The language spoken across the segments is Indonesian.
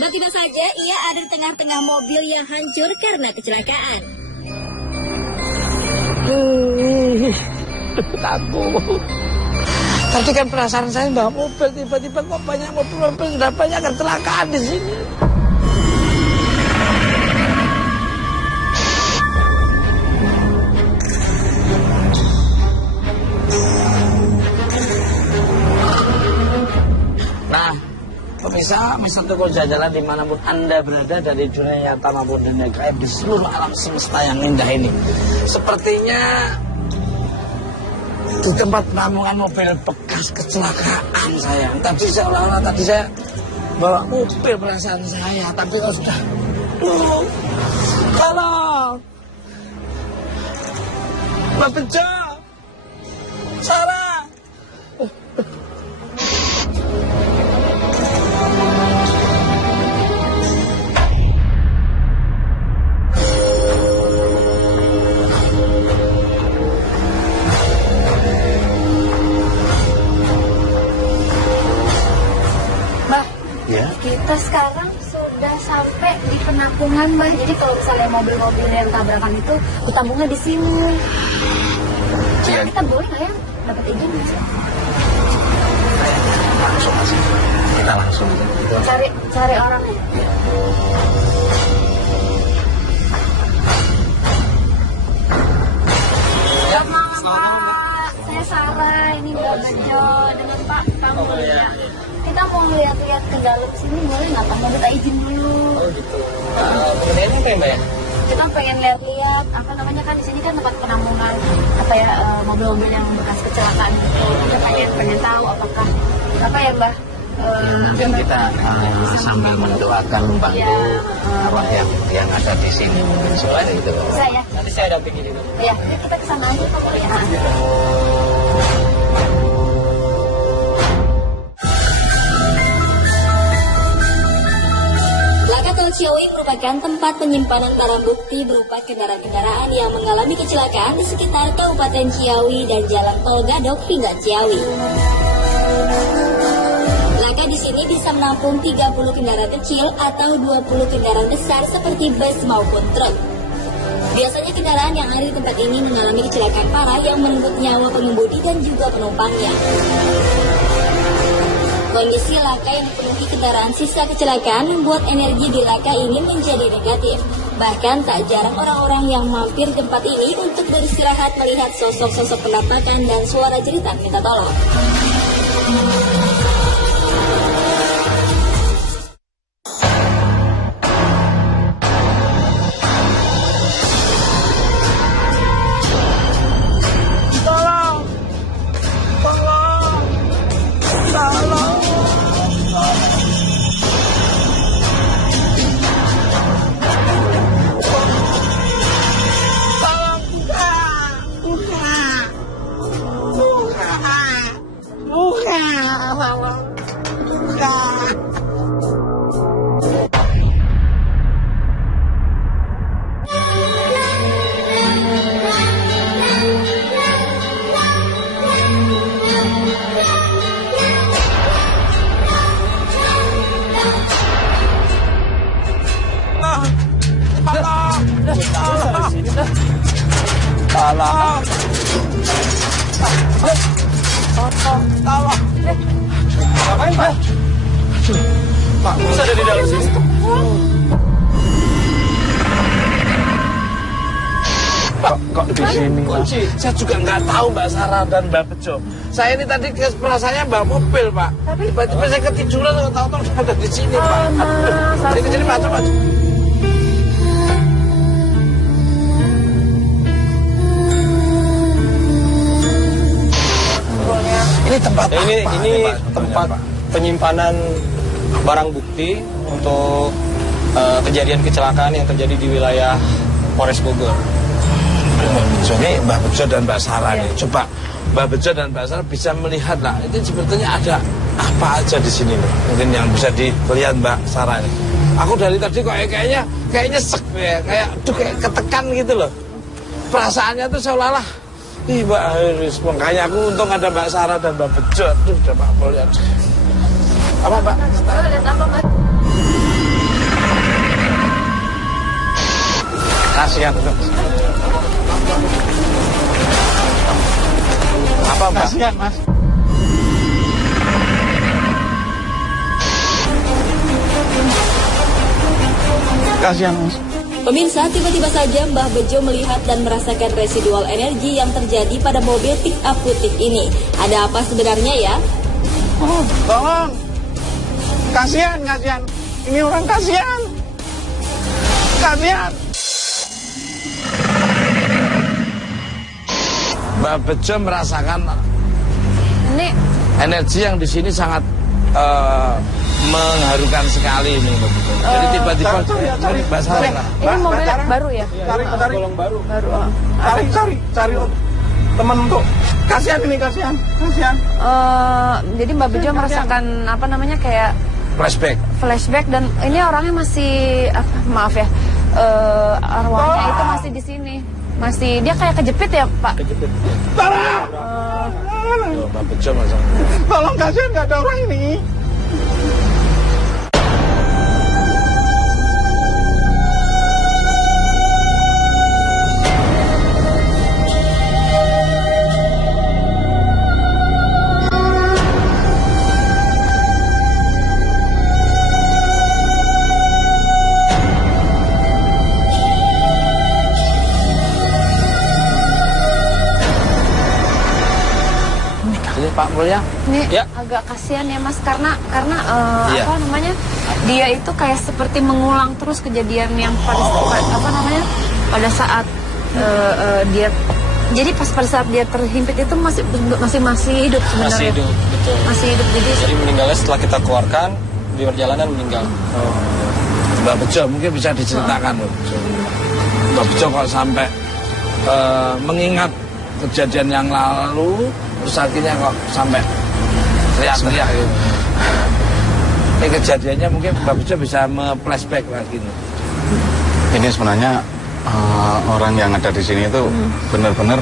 Tiba-tiba saja ia ada di tengah-tengah mobil yang hancur karena kecelakaan. Takut. Tadi kan perasaan saya bawa mobil, tiba-tiba kok banyak mobil sudah banyak kecelakaan di sini. Nah, pemirsa, Mr. Toko Jajalan dimanapun Anda berada dari dunia nyata maupun dunia gaib di seluruh alam semesta yang indah ini. Sepertinya di tempat penampungan mobil bekas kecelakaan saya. Tadi seolah-olah saya bawa mobil perasaan saya, tapi kalau sudah, tolong, Mbak Bejo, Sarah. Kita sekarang sudah sampai di penampungan, Mbak. Jadi kalau misalnya mobil-mobil yang tabrakan itu ditampungnya di sini. Iya. Kita boleh nggak ya dapat izin? Langsung aja. Kita langsung. Cari orangnya. Selamat malam, Pak. Saya Sarah. Ini Mbak Bejo dengan Pak Kamulya. Kita mau lihat-lihat ke dalam sini, boleh nggak Pak? Mau minta izin dulu. Oh gitu. Kemudian apa ya, Mbak ya? Kita pengen lihat-lihat, apa namanya, kan di sini kan tempat penampungan apa ya, mobil-mobil yang bekas kecelakaan gitu. Kita pengen tahu apakah apa ya, Mbak? Mungkin kita sambil mendoakan membantu arwah yang ada di sini, mungkin seperti itu. Bisa ya? Nanti saya dampingi dulu. Ya, kita ke sana aja Pak ya. Tol Ciawi merupakan tempat penyimpanan barang bukti berupa kendaraan-kendaraan yang mengalami kecelakaan di sekitar Kabupaten Ciawi dan Jalan Tol Gadok hingga Ciawi. Laka di sini bisa menampung 30 kendaraan kecil atau 20 kendaraan besar seperti bus maupun truk. Biasanya kendaraan yang ada di tempat ini mengalami kecelakaan parah yang merenggut nyawa pengemudi dan juga penumpangnya. Kondisi laka yang dipenuhi kendaraan sisa kecelakaan membuat energi di laka ini menjadi negatif. Bahkan tak jarang orang-orang yang mampir tempat ini untuk beristirahat melihat sosok-sosok penampakan dan suara jeritan minta tolong. Tolong. Ngapain, Pak? Pak, bisa ada di dalam sini. Pak, kok di sini? Kunci. Saya juga nggak tahu Mbak Sarah dan Mbak Bejo. Saya ini tadi perasaannya bawa mobil, Pak. Tiba-tiba saya ketiduran, nggak tahu ada di sini, Pak. Aduh, sini, Pak, coba. Ini tempat ini tempat penyimpanan barang bukti untuk kejadian kecelakaan yang terjadi di wilayah Polres Bogor. Ini Mbak Bejo dan Mbak Sarah nih. Coba Mbak Bejo dan Mbak Sarah bisa melihat lah. Itu sebetulnya ada apa aja di sini, mungkin yang bisa dilihat Mbak Sarah ini. Aku dari tadi kok kayaknya sek ya, kayak ketekan gitu loh. Perasaannya tuh seolah-olah Mbak Iris, makanya aku untung ada Mbak Sarah dan Mbak Bejo. Aduh, udah Pak Mulya. Apa Mbak? Lihat apa, Mbak? Kasihan. Apa Mbak? Kasihan Mas. Kasihan Mas. Pemirsa, tiba-tiba saja Mbah Bejo melihat dan merasakan residual energi yang terjadi pada mobil pick up putih ini. Ada apa sebenarnya ya? Oh, tolong. Kasihan. Ini orang kasihan. Kasihan. Mbak Bejo merasakan Ini energi yang di sini sangat mengharukan sekali ini. Jadi tiba-tiba cari. Mbak Sarah. ini mobilnya baru ya? Cari Baru. cari teman untuk kasihan. Jadi Mbak Bejo merasakan apa namanya kayak Flashback. dan ini orangnya masih maaf ya, arwahnya itu masih di sini. Masih dia kayak kejepit ya Pak? Tolong. Tuh, Mbak Bejo merasakan. Tolong, kasihan nggak ada orang ini. Ini Pak Mulya. Ini Ya. agak kasihan ya Mas karena Iya. apa namanya, dia itu kayak seperti mengulang terus kejadian yang pada saat dia, jadi pada saat dia terhimpit itu masih hidup sebenarnya. Masih hidup, betul. Masih hidup, Jadi meninggalnya setelah kita keluarkan di perjalanan meninggal. Mbak Bejo mungkin bisa diceritakan Mbak Bejo kok sampai mengingat kejadian yang lalu, terus akhirnya kok sampai teriak-teriak gitu. Ini kejadiannya mungkin Mbak Bejo bisa flashback lagi nih. Ini sebenarnya orang yang ada di sini itu benar-benar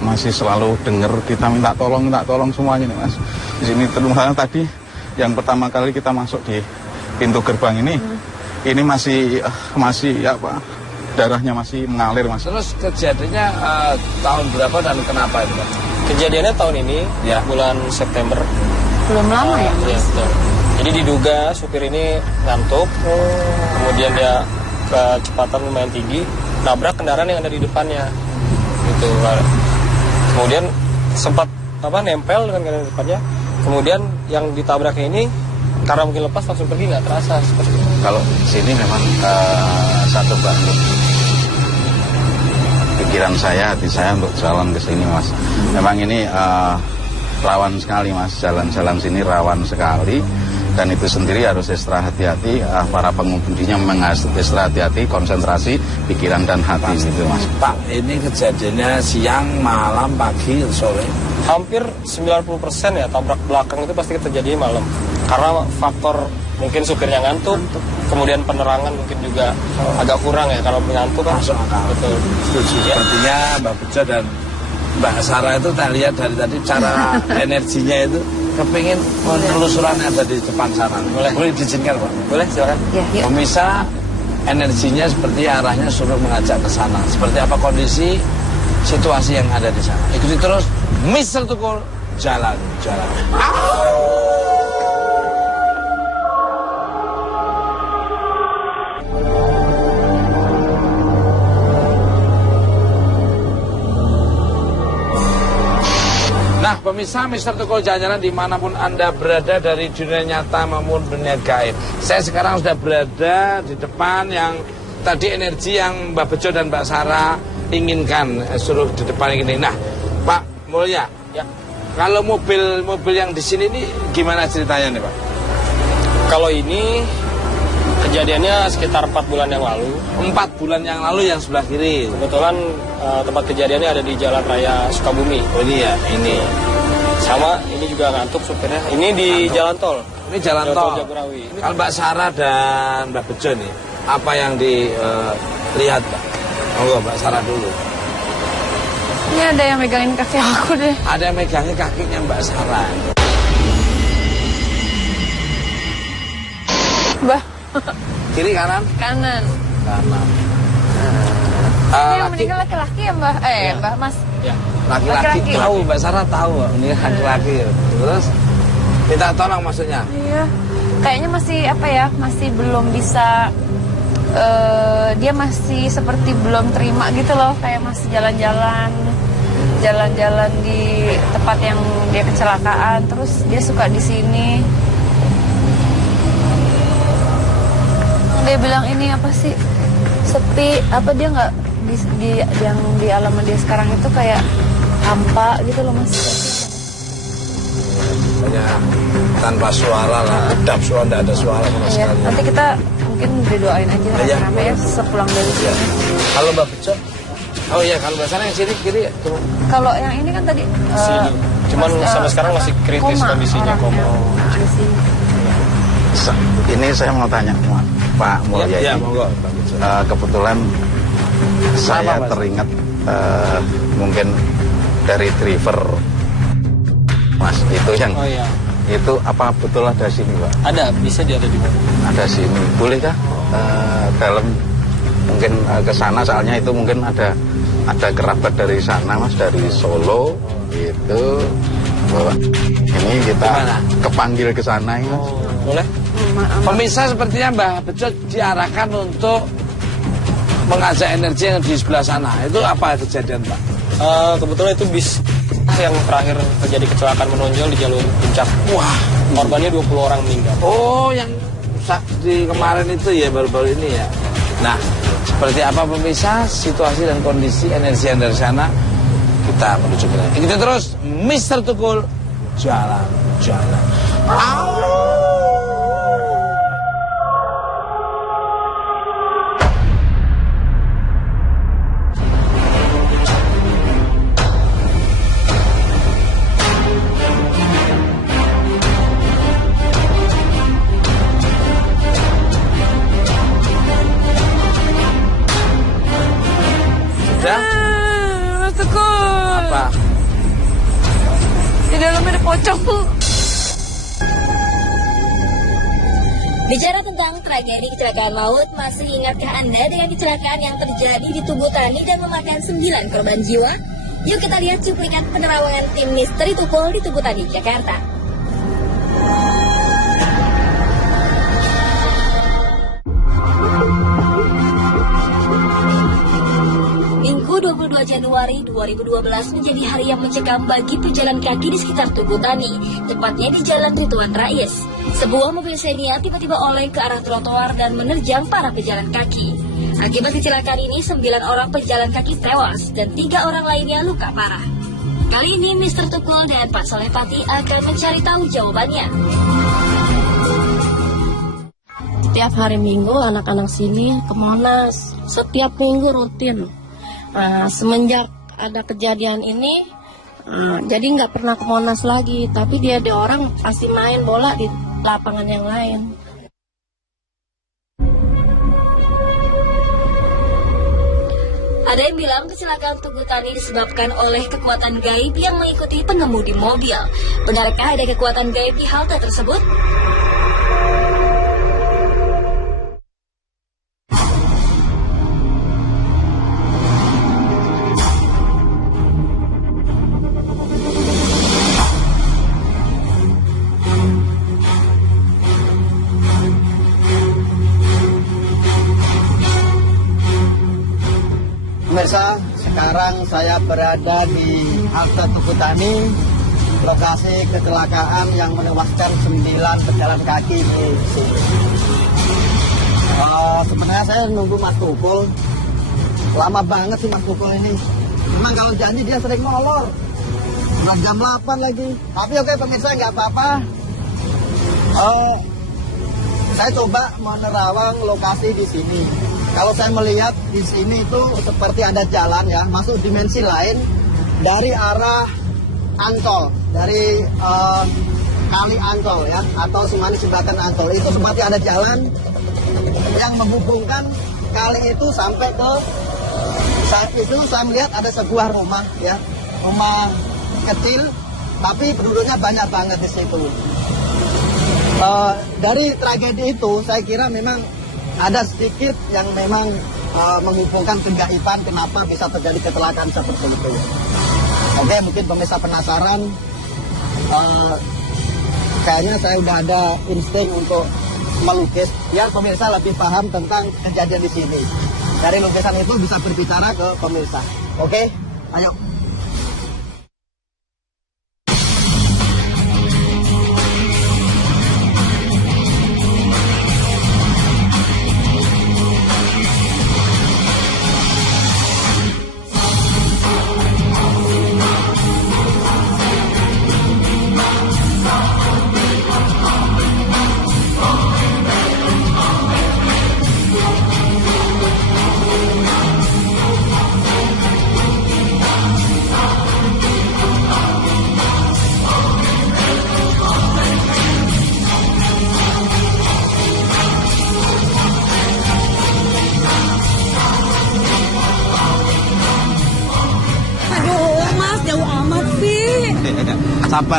masih selalu dengar kita minta tolong semuanya nih Mas. Di sini terutama tadi yang pertama kali kita masuk di pintu gerbang ini masih apa, darahnya masih mengalir Mas. Terus kejadiannya tahun berapa dan kenapa itu Pak? Kejadiannya tahun ini, Ya. bulan September. belum lama ya. Iya, betul. Jadi diduga supir ini ngantuk, kemudian dia kecepatan lumayan tinggi, nabrak kendaraan yang ada di depannya. Gitu. Kemudian sempat nempel dengan kendaraan depannya. Kemudian yang ditabraknya ini karena mungkin lepas langsung pergi, nggak terasa seperti itu. Kalau sini memang satu bantu pikiran saya, hati saya untuk jalan ke sini Mas. Memang ini rawan sekali Mas, jalan-jalan sini rawan sekali. Dan itu sendiri harus ekstra hati-hati, para pengemudinya memang harus ekstra hati-hati, konsentrasi, pikiran dan hati gitu Mas. Pak, ini kejadiannya siang, malam, pagi, sore. Hampir 90% ya tabrak belakang itu pasti terjadi malam. Karena faktor mungkin supirnya ngantuk, kemudian penerangan mungkin juga agak kurang ya kalau ngantuk kan. Masuk akal. Betul. Setuju. Sepertinya Mbak Bejo dan Mbak Sarah itu tak lihat dari tadi cara energinya itu kepingin penelusuran ada di depan sana. Boleh diizinkan Pak? Boleh, silakan. Ya, yuk. Pemirsa, energinya seperti arahnya suruh mengajak ke sana. Seperti apa kondisi situasi yang ada di sana. Ikuti terus Mr. Tukul jalan. Nah, pemirsa Mr. Tukul Jalan-Jalan dimanapun Anda berada dari dunia nyata maupun dunia gaib. Saya sekarang sudah berada di depan yang tadi energi yang Mbak Bejo dan Mbak Sarah inginkan, suruh di depan ini. Nah, Pak Mulya, Ya. kalau mobil yang di sini ini gimana ceritanya nih Pak? Kalau ini kejadiannya sekitar 4 bulan yang lalu. 4 bulan yang lalu yang sebelah kiri. Kebetulan tempat kejadiannya ada di Jalan Raya Sukabumi. Oh ini ya, ini. Sama ini juga ngantuk supirnya. Ini di jalan tol. Ini jalan tol. Jagorawi. Kalau Mbak Sarah dan Mbak Bejo nih, apa yang dilihat Pak? Oh, Mbak Sarah dulu. Ini ada yang megangin kaki aku deh. Ada yang megangin kakinya Mbak Sarah. Mbah, Kiri kanan? kanan. Kanan. Yang meninggal laki-laki ya Mbah? Mbah Mas. Ya. Laki-laki tahu, Mbak Sarah tahu ini laki-laki. Terus minta tolong maksudnya. Iya. Kayaknya masih apa ya? Masih belum bisa. Dia masih seperti belum terima gitu loh. Kayak masih jalan-jalan di tempat yang dia kecelakaan. Terus dia suka di sini. Dia bilang ini apa sih? Sepi. Apa dia nggak yang di alamat dia sekarang itu kayak hampa gitu loh Mas. Hanya tanpa suara lah, kedap suara, tidak ada suara sama Iya, sekali. nanti kita mungkin didoain aja Iya, rame-rame ya sepulang dari Ya. sini. Kalau Mbak Bejo, oh iya kalau Mbak Sarah yang sini kiri, tuh. Kalau yang ini kan tadi Sini. Cuman sampai sekarang masih kritis kondisinya, koma. Ini saya mau tanya Pak Mulyadi. Ya, monggo Mbak Bejo. Kebetulan saya Mas? teringat mungkin dari driver Mas itu yang Oh iya. itu apa betul ada sini Pak? Ada, bisa dia ada di mana? Ada sini. Bolehkah dalam mungkin ke sana soalnya itu mungkin ada kerabat dari sana Mas, dari Solo itu bahwa ini kita Gimana? kepanggil ke sana ya. Boleh? Pemirsa sepertinya Mbak Bejo diarahkan untuk mengajak energi yang di sebelah sana. Itu apa kejadian Pak? Kebetulan itu bis yang terakhir terjadi kecelakaan menonjol di jalur puncak. Wah, Korbannya 20 orang meninggal. oh yang di kemarin itu ya, baru-baru ini ya. Nah, seperti apa pemirsa situasi dan kondisi energi yang dari sana, kita menuju ke sana. Ikuti terus Mr. Tukul jalan. Sudah? Tukul. Apa? Di dalamnya ada pocong. Bicara tentang tragedi kecelakaan maut, masih ingatkah Anda dengan kecelakaan yang terjadi di Tugu Tani dan memakan 9 korban jiwa? Yuk kita lihat cuplikan penerawangan tim Misteri Tukul di Tugu Tani, Jakarta. Minggu 22 Januari 2012 menjadi hari yang mencekam bagi pejalan kaki di sekitar Tugu Tani, tepatnya di Jalan Rituan Rais. Sebuah mobil Xenia tiba-tiba oleng ke arah trotoar dan menerjang para pejalan kaki. Akibat kecelakaan ini, 9 orang pejalan kaki tewas dan 3 orang lainnya luka parah. Kali ini Mr. Tukul dan Pak Solepati akan mencari tahu jawabannya. Setiap hari Minggu anak-anak sini ke Monas, setiap minggu rutin. Semenjak ada kejadian ini, jadi nggak pernah ke Monas lagi. Tapi dia orang pasti main bola di lapangan yang lain. Ada yang bilang kecelakaan Tugu Tani disebabkan oleh kekuatan gaib yang mengikuti pengemudi mobil. Benarkah ada kekuatan gaib di halte tersebut? Pemirsa, sekarang saya berada di halte Tugu Tani, lokasi kecelakaan yang menewaskan 9 pejalan kaki di sini. Sebenarnya saya nunggu Mas Tukul, lama banget sih Mas Tukul ini. Memang kalau janji dia sering molor, udah jam 8 lagi. Tapi oke pemirsa, nggak apa-apa. Saya coba menerawang lokasi di sini. Kalau saya melihat di sini itu seperti ada jalan ya, masuk dimensi lain dari arah Ancol, dari Kali Ancol ya, atau Semani Jembatan Ancol. Itu seperti ada jalan yang menghubungkan kali itu sampai ke saat itu saya melihat ada sebuah rumah ya, rumah kecil, tapi penduduknya banyak banget di situ. Dari tragedi itu saya kira memang ada sedikit yang memang menghubungkan kegaiban kenapa bisa terjadi kecelakaan seperti itu. Oke, mungkin pemirsa penasaran. Kayaknya saya udah ada insting untuk melukis biar pemirsa lebih paham tentang kejadian di sini. Dari lukisan itu bisa berbicara ke pemirsa. Oke, ayo.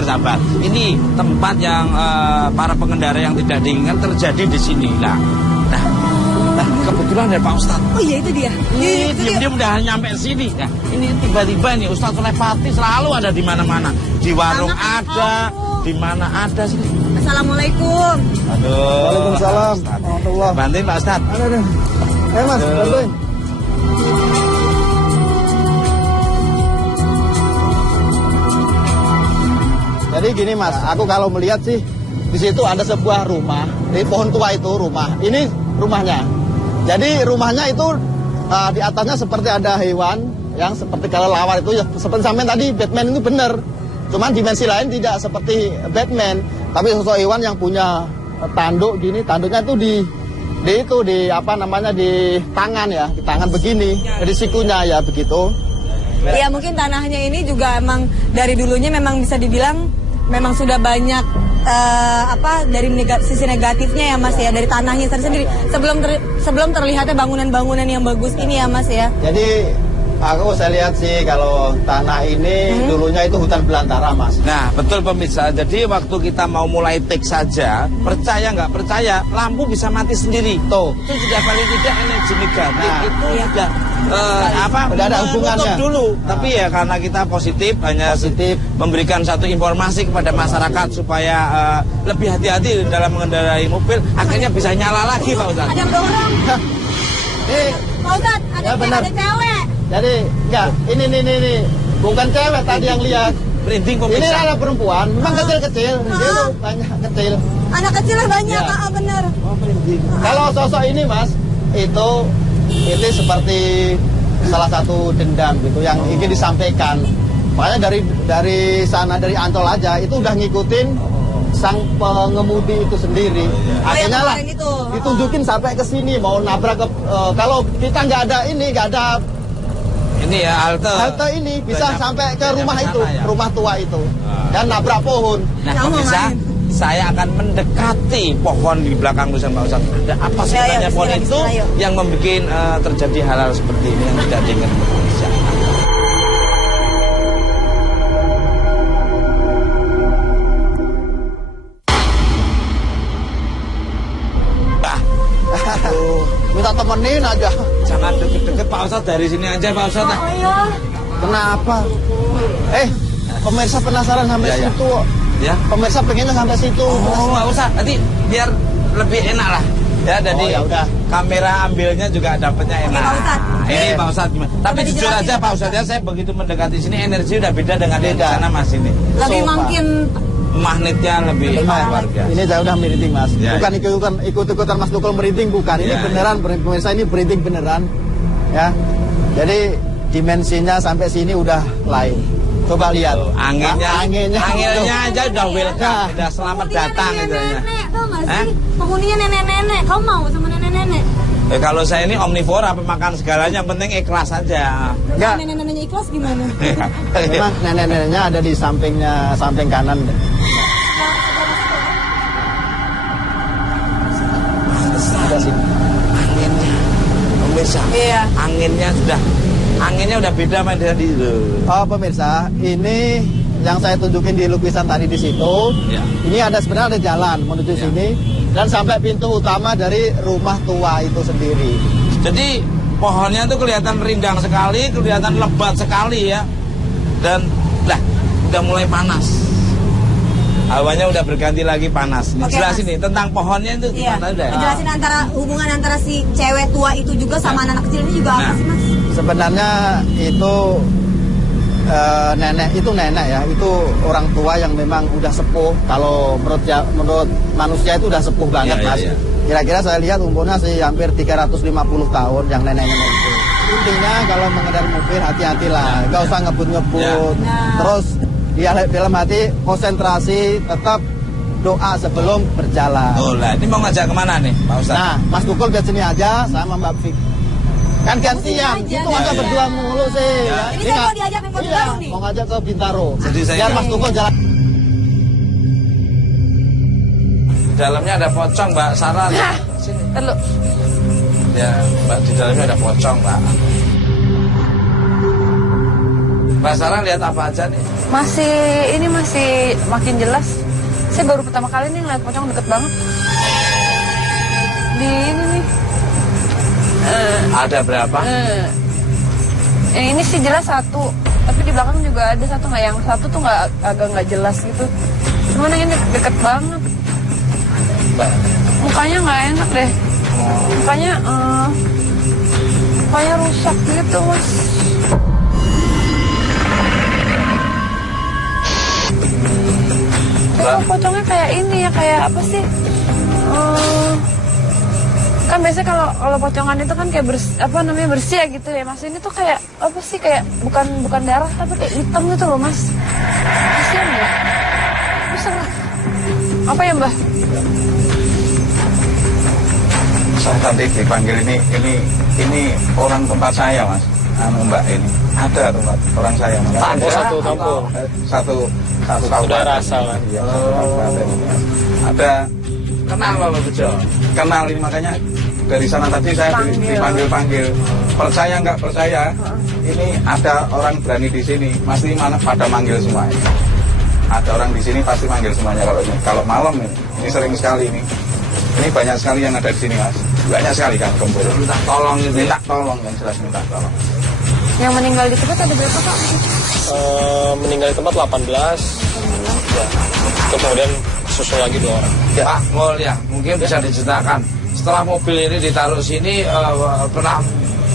Sabar. Ini tempat yang para pengendara yang tidak diinginkan terjadi di sini. Nah, kebetulan ada Pak Ustadz. Oh iya itu dia. Diam-diam udah nyampe sini. Nah, ini tiba-tiba nih Ustadz Sulepati selalu ada di mana-mana. Di warung ada, di mana ada sini. Assalamualaikum. Aduh. Waalaikumsalam. Warahmatullah. Bantuin Pak Ustadz. Aduh. Mas, bantuin. Jadi gini Mas, aku kalau melihat sih di situ ada sebuah rumah, di pohon tua itu rumah. Ini rumahnya. Jadi rumahnya itu di atasnya seperti ada hewan yang seperti kelelawar itu ya, seperti sampai tadi Batman itu benar. Cuman dimensi lain tidak seperti Batman, tapi sosok hewan yang punya tanduk gini, tanduknya itu di tangan ya, di tangan begini, di sikunya ya begitu. Ya mungkin tanahnya ini juga emang dari dulunya memang bisa dibilang memang sudah banyak dari sisi negatifnya ya Mas ya, dari tanahnya sendiri sebelum terlihatnya bangunan-bangunan yang bagus ini ya Mas ya. Jadi saya lihat sih kalau tanah ini dulunya itu hutan belantara Mas. Nah betul pemirsa, jadi waktu kita mau mulai take saja, percaya nggak percaya, lampu bisa mati sendiri. Tuh, itu sudah paling tidak energi negatif, itu sudah udah ada hubungannya dulu. Tapi ya karena kita positif memberikan satu informasi kepada masyarakat supaya lebih hati-hati dalam mengendarai mobil, akhirnya bisa nyala lagi Pak Ustadz. Ada dorong. Pak Ustadz, ada cewek. Jadi enggak, ini bukan cewek tadi yang lihat. Merinding pemirsa. Ini ada perempuan, memang kecil-kecil, dia tuh banyak kecil. Anak kecilnya banyak, benar. Kalau sosok ini Mas, itu seperti salah satu dendam gitu yang ingin disampaikan. Makanya dari sana dari Ancol aja itu udah ngikutin sang pengemudi itu sendiri. Akhirnya lah ditunjukin sampai ke sini mau nabrak ke kalau kita nggak ada ini ya halte ini bisa sampai ke rumah itu, rumah tua itu dan nabrak pohon. Nah, bisa saya akan mendekati pohon di belakang bersama Pak Ustadz. Ada apa sebenarnya pohon itu yang membuat terjadi hal-hal seperti ini yang tidak diinginkan manusia? Minta temenin aja. Jangan deket-deket Pak Ustadz, dari sini aja Pak Ustadz. Oh iya. Kenapa? Pemirsa penasaran sampai situ. Ya. Pemirsa pengennya sampai situ. Oh, nggak usah. Nanti biar lebih enak lah. Ya, jadi kamera ambilnya juga dapatnya enak. Pak Ustadz. Ini Pak Ustadz gimana? Tapi jujur aja Pak Ustadz ya, saya begitu mendekati sini energi udah beda dengan di sana Mas ini. Lebih makin magnetnya lebih luar biasa. Ini saya udah merinding Mas. Ya, bukan ikut-ikutan Mas Nukul merinding, bukan. Ini beneran pemirsa, ini merinding beneran. Ya. Jadi dimensinya sampai sini udah lain. Coba lihat. Anginnya aja udah welcome, udah selamat datang gitu ya. Nenek, tau gak sih? Penghuninya nenek-nenek. Kamu mau sama nenek-nenek? Kalau saya ini omnivora, pemakan segalanya, yang penting ikhlas aja. Enggak. Nenek-neneknya ikhlas gimana? Memang nenek-neneknya ada di samping kanan. Ada sih. Anginnya, pemirsa. Iya. Anginnya udah beda sama dari itu. Oh pemirsa, ini yang saya tunjukin di lukisan tadi di situ. Ya. Ini sebenarnya ada jalan menuju sini dan sampai pintu utama dari rumah tua itu sendiri. Jadi pohonnya tuh kelihatan rindang sekali, kelihatan lebat sekali ya. Dan lah, udah mulai panas. Hawanya udah berganti lagi panas. Jelasin nih tentang pohonnya itu gimana deh? Jelasin hubungan antara si cewek tua itu juga sama anak kecil ini juga apa sih, Mas? Sebenarnya itu nenek ya, itu orang tua yang memang udah sepuh. Kalau menurut manusia itu udah sepuh banget, Mas. Kira-kira saya lihat umurnya sih hampir 350 tahun yang nenek-nenek itu. Intinya kalau mengendarai mobil hati-hatilah, nggak usah ngebut-ngebut. Terus dalam hati konsentrasi, tetap doa sebelum berjalan. Oh lah, ini mau ngajak kemana nih, Pak Ustadz? Nah, Mas Tukul biar sini aja sama Mbak Fik. Kan gantian, itu aja berdua mulu sih. Ini saya mau diajak ke Bintaro nih. Mau ngajak ke Bintaro. Jadi saya biar Mas Tukul jalan. Dalamnya ada pocong, Mbak Sarah. Sini. Terlalu. Ya, Mbak, di dalamnya ada pocong, Mbak. Mbak Sarah lihat apa aja nih? Masih makin jelas. Saya baru pertama kali nih ngeliat pocong deket banget. Di ini nih. Ada berapa? Ini sih jelas satu, tapi di belakang juga ada satu. Nggak, yang satu tuh agak nggak jelas gitu. Cuman yang ini deket banget. Mukanya nggak enak deh. Mukanya rusak gitu, Mas. Terus pocongnya kayak ini ya, kayak apa sih? Kan biasanya kalau pocongan itu kan kayak bersih ya gitu ya, Mas. Ini tuh kayak apa sih, kayak bukan darah tapi kayak hitam gitu loh, Mas. Kasian ya. Bisa nggak? Apa ya, Mbah? Saya tadi dipanggil ini orang tempat saya, Mas. Mbak, ini ada tempat orang saya, Mas. Ada satu kampung. Satu saudara asal. Iya, ada. Kenal Pak Bejo? Kenal, ini makanya dari sana tadi saya dipanggil-panggil. Percaya nggak percaya, ini ada orang berani di sini, pasti pada manggil semuanya. Ada orang di sini pasti manggil semuanya kalau ini. Kalau malam ini sering sekali ini. Ini banyak sekali yang ada di sini, Mas. Banyak sekali kan kumpul. Minta tolong gitu. Minta tolong, yang jelas minta tolong. Yang meninggal di tempat ada berapa, Pak? Meninggal di tempat 18. Ya. Terus kemudian susul lagi 2 orang. Ya. Pak, ya, mungkin bisa diceritakan setelah mobil ini ditaruh sini pernah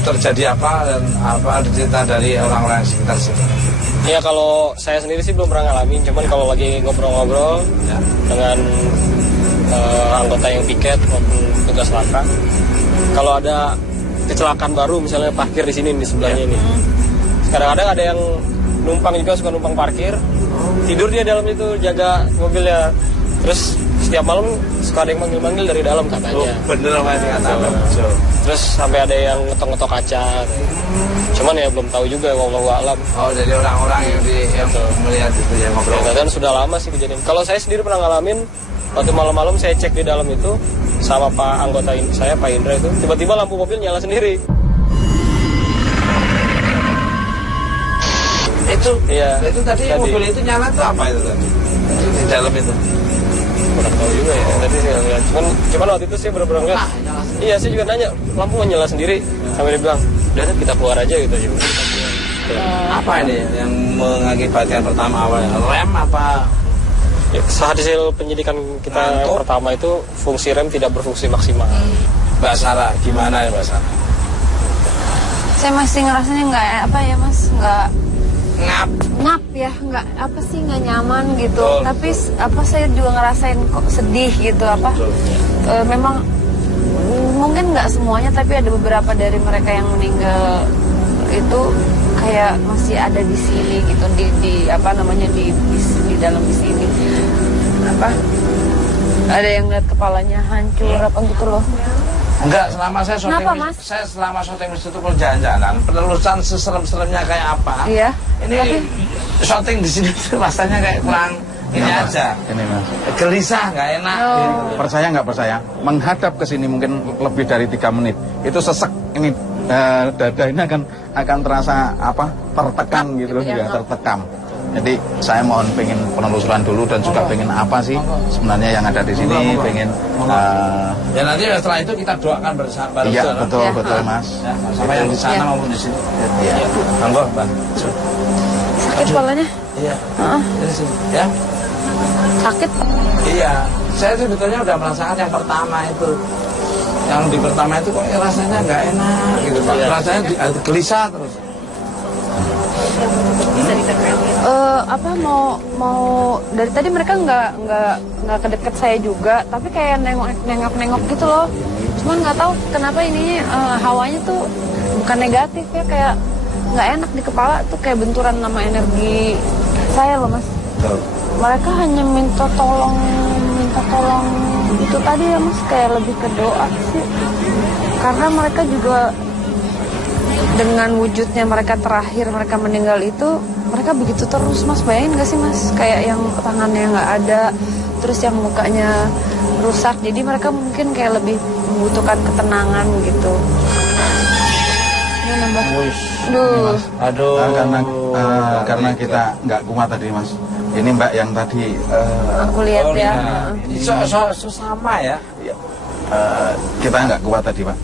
terjadi apa dan apa cerita dari orang-orang sekitar sini? Ya kalau saya sendiri sih belum pernah ngalamin, cuman kalau lagi ngobrol-ngobrol ya, dengan anggota yang piket maupun tugas laka, kalau ada kecelakaan baru misalnya parkir di sini di sebelahnya ini, kadang-kadang ada yang numpang juga suka numpang parkir, tidur dia dalam itu jaga mobilnya, terus setiap malam suka ada yang manggil-manggil dari dalam katanya. Bener apa yang kata Pak Bejo? Terus sampai ada yang ngetok-ngetok kaca, cuman ya belum tahu juga, wallahu a'lam. Oh, jadi orang-orang yang melihat itu ya ngobrol. Ya, kan sudah lama sih kejadian. Kalau saya sendiri pernah ngalamin, waktu malam-malam saya cek di dalam itu sama Pak anggota saya, Pak Indra itu, tiba-tiba lampu mobil nyala sendiri. Itu tadi mobil itu nyala tuh apa itu tadi? Di dalam itu? Kurang tahu juga ya. Tadi saya lihat. Cuman waktu itu saya benar-benar lihat. Iya, saya juga nanya, lampu nyala sendiri. Sampai dia bilang, udah kita keluar aja gitu. Apa ini yang mengakibatkan pertama awalnya? Rem apa? Ya, hasil penyidikan kita yang pertama itu fungsi rem tidak berfungsi maksimal. Mbak Sarah, gimana ya Mbak Sarah? Saya masih ngerasanya nggak apa ya, Mas, nggak ngap ya, nggak apa sih, nggak nyaman gitu. Tapi apa, saya juga ngerasain kok sedih gitu apa. Memang mungkin nggak semuanya, tapi ada beberapa dari mereka yang meninggal itu kayak masih ada di sini gitu, di apa namanya, di dalam di sini apa, ada yang lihat kepalanya hancur apa gitu loh. Enggak, selama saya syuting. Kenapa, Mas? Saya selama syuting di situ pun jalan-jalan, penelusuran seserem-seremnya kayak apa. Iya. Ini syuting di sini tuh rasanya kayak kurang ini aja. Ini, Mas. Gelisah, nggak enak. Percaya nggak percaya? Menghadap ke sini mungkin lebih dari 3 menit. Itu sesek ini, dada ini akan terasa apa? Tertekan gitu loh, ya, tertekan. Jadi saya mohon pengen penelusuran dulu dan juga pengen apa sih sebenarnya yang ada di sini, pengen ya nanti setelah itu kita doakan bersama. Iya betul betul Mas. Ya, sama yang di sana maupun di sini. Iya. Monggo, Mbak. Sakit kepalanya? Iya. Ini sini, ya. Sakit? Iya. Saya sebetulnya udah merasakan yang pertama itu. Yang di pertama itu kok rasanya nggak enak gitu, Pak. Rasanya gelisah terus. Mau dari tadi mereka nggak kedeket saya juga, tapi kayak nengok gitu loh. Cuman nggak tahu kenapa ini hawanya tuh bukan negatif ya, kayak nggak enak di kepala tuh, kayak benturan sama energi saya loh Mas. Mereka hanya minta tolong itu tadi ya Mas, kayak lebih ke doa sih, karena mereka juga dengan wujudnya mereka terakhir mereka meninggal itu, mereka begitu terus Mas. Bayangin gak sih Mas, kayak yang tangannya nggak ada, terus yang mukanya rusak, jadi mereka mungkin kayak lebih membutuhkan ketenangan gitu. Ini nambah. Duh. Aduh. Karena kita nggak kuat tadi Mas. Ini Mbak yang tadi Aku lihat ya. So sama ya. Kita nggak kuat tadi Pak.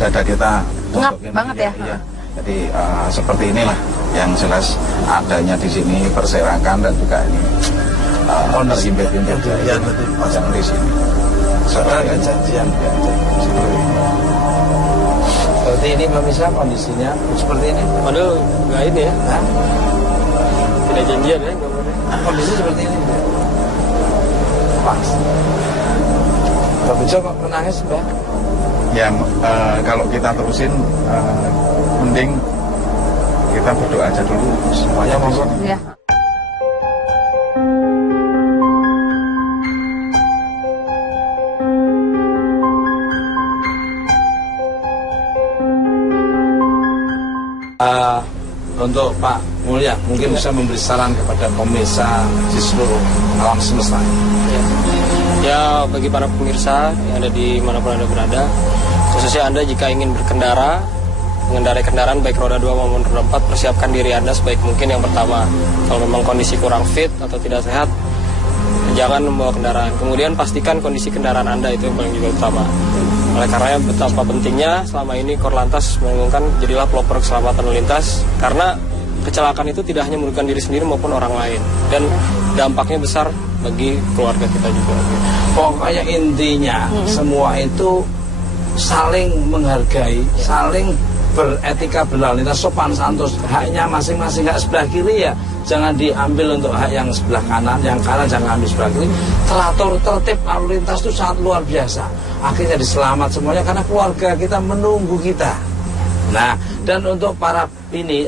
Dada kita Ngap untuk ini, banget ya. Iya. Jadi seperti inilah yang jelas adanya di sini berserakan dan juga ini kondisi bed-bed yang pasang di sini. Saudara kejadian. Seperti ini pemirsa kondisinya seperti ini. Padahal nggak ini ya. Tidak janjian ya gambarnya. Kondisi seperti ini. Pas. Tapi kok menangis Mbak? Ya kalau kita terusin mending kita berdoa aja dulu semuanya monggo. Ya. Untuk Pak Mulya mungkin bisa memberi saran kepada pemirsa di seluruh alam semesta. Ya, bagi para pemirsa yang ada di manapun Anda berada, khususnya Anda jika ingin berkendara, mengendarai kendaraan baik roda 2 maupun roda 4, persiapkan diri Anda sebaik mungkin. Yang pertama, kalau memang kondisi kurang fit atau tidak sehat, jangan membawa kendaraan. Kemudian pastikan kondisi kendaraan Anda, itu yang paling juga utama. Oleh karenanya betapa pentingnya selama ini Korlantas mengumumkan jadilah pelopor keselamatan lalu lintas, karena kecelakaan itu tidak hanya merugikan diri sendiri maupun orang lain, dan dampaknya besar bagi keluarga kita juga. Pokoknya intinya semua itu saling menghargai, saling beretika berlalu lintas, sopan santun, haknya masing-masing, hak sebelah kiri ya jangan diambil untuk hak yang sebelah kanan, yang kanan jangan ambil sebelah kiri. Teratur tertib lalu lintas itu sangat luar biasa. Akhirnya diselamat semuanya karena keluarga kita menunggu kita. Nah, dan untuk para ini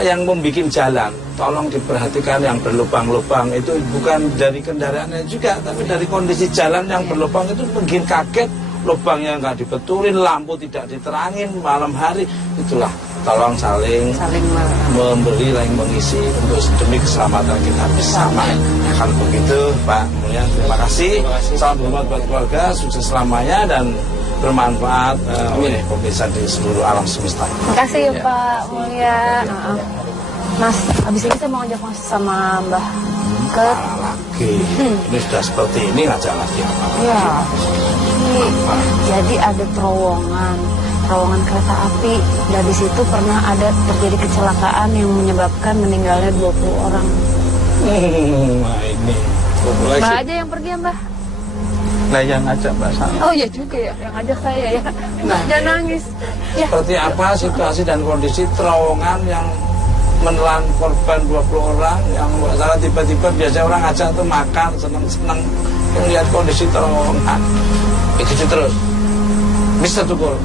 yang membuat jalan, tolong diperhatikan yang berlubang-lubang itu bukan dari kendaraannya juga, tapi dari kondisi jalan yang berlubang itu bikin kaget. Lubangnya nggak dibetulin, lampu tidak diterangin malam hari, itulah tolong saling memberi, saling mengisi untuk demi keselamatan kita bersama. Kalau begitu Pak Mulya, terima kasih. Salam hormat buat keluarga, sukses selamanya dan bermanfaat oleh pemirsa di seluruh alam semesta. Terima kasih ya Pak Mulya. Mas, habis ini saya mau ngajak Mas sama Mbah ke lagi. Ini sudah seperti ini ngajak lagi apa? Ya. Jadi ada terowongan kereta api, dan di situ pernah ada terjadi kecelakaan yang menyebabkan meninggalnya 20 orang. Nah ini Mbak aja yang pergi ya Mbak? Nah yang ngajak Mbak Sari. Oh iya juga ya, yang ajak saya ya. Jangan nangis. Ya. Seperti apa situasi dan kondisi terowongan yang menelan korban 20 orang, yang salah tiba-tiba biasanya orang ngajak tuh makan seneng-seneng, yang lihat kondisi terowongan begitu terus. Mister Tukul,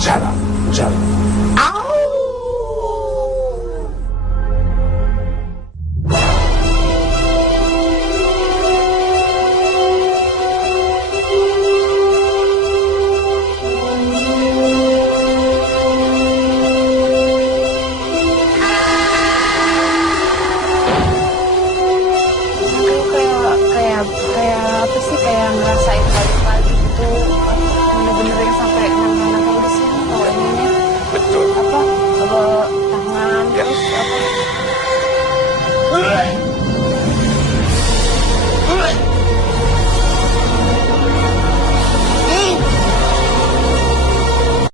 jalan.